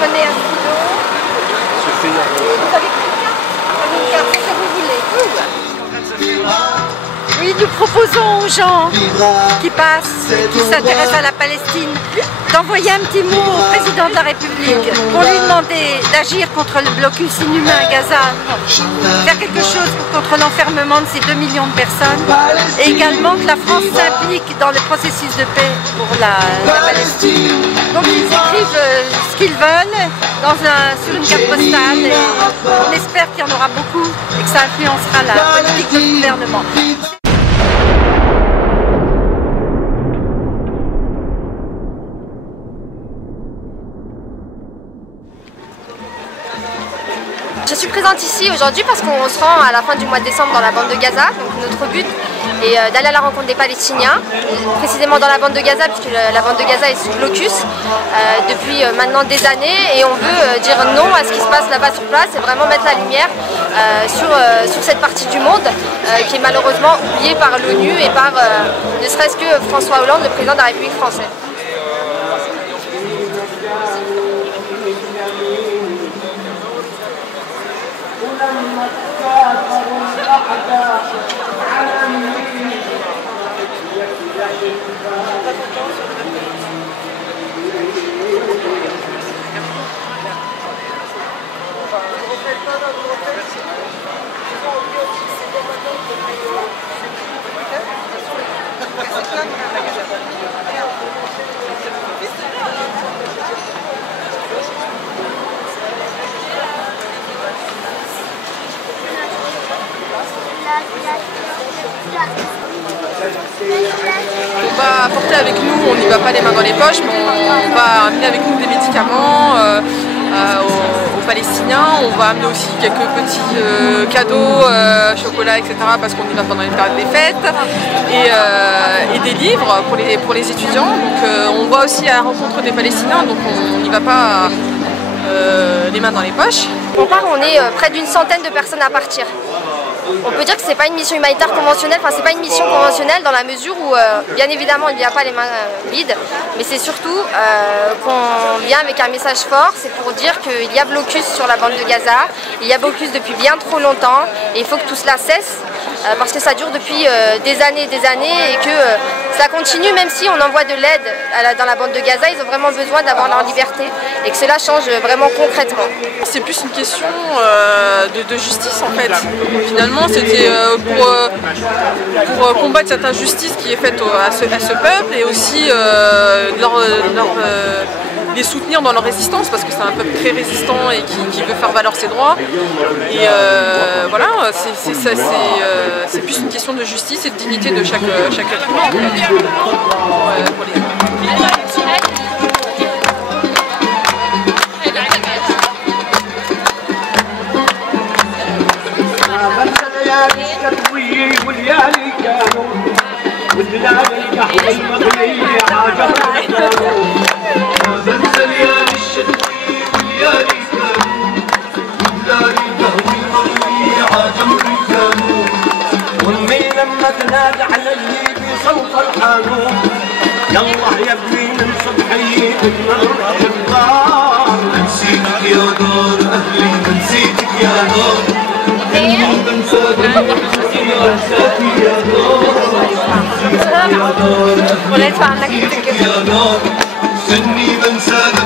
Prenez un stylo. Vous avez quelqu'un? Prenez une carte, ce que vous voulez. Oui, nous proposons aux gens qui passent, qui s'intéressent à la Palestine, d'envoyer un petit mot au président de la République pour lui demander d'agir contre le blocus inhumain à Gaza, faire quelque chose contre l'enfermement de ces 2 millions de personnes, et également que la France s'implique dans le processus de paix pour la Palestine. Donc ils écrivent ce qu'ils veulent sur une carte postale et on espère qu'il y en aura beaucoup et que ça influencera la politique de notre gouvernement. Je suis présente ici aujourd'hui parce qu'on se rend à la fin du mois de décembre dans la bande de Gaza. Donc notre but est d'aller à la rencontre des Palestiniens, précisément dans la bande de Gaza, puisque la bande de Gaza est sous blocus depuis maintenant des années, et on veut dire non à ce qui se passe là-bas sur place et vraiment mettre la lumière sur cette partie du monde qui est malheureusement oubliée par l'ONU et par ne serait-ce que François Hollande, le président de la République française. On va apporter avec nous, on n'y va pas les mains dans les poches, mais on va amener avec nous des médicaments aux Palestiniens. On va amener aussi quelques petits cadeaux, chocolat, etc. parce qu'on y va pendant les périodes des fêtes, et des livres pour les étudiants. Donc on va aussi à la rencontre des Palestiniens, donc on n'y va pas les mains dans les poches. On part, on est près d'une centaine de personnes à partir. On peut dire que c'est pas une mission humanitaire conventionnelle, enfin c'est pas une mission conventionnelle dans la mesure où bien évidemment il n'y a pas les mains vides, mais c'est surtout qu'on vient avec un message fort, c'est pour dire qu'il y a blocus sur la bande de Gaza, il y a blocus depuis bien trop longtemps et il faut que tout cela cesse parce que ça dure depuis des années et que ça continue même si on envoie de l'aide dans la bande de Gaza, ils ont vraiment besoin d'avoir leur liberté et que cela change vraiment concrètement. C'est plus une question de justice en fait. Finalement c'était pour combattre cette injustice qui est faite à ce peuple et aussi les soutenir dans leur résistance parce que c'est un peuple très résistant et qui veut faire valoir ses droits. Et voilà, c'est plus une question de justice et de dignité de chaque être humain en fait. Pour les... تنادى على الليبي صوت الحانوت يلا يا ابني ننصب حييتك نرجع الدار نسيتك يا دار اهلي نسيتك يا دار بنساك يا دار يا دار سني بنساك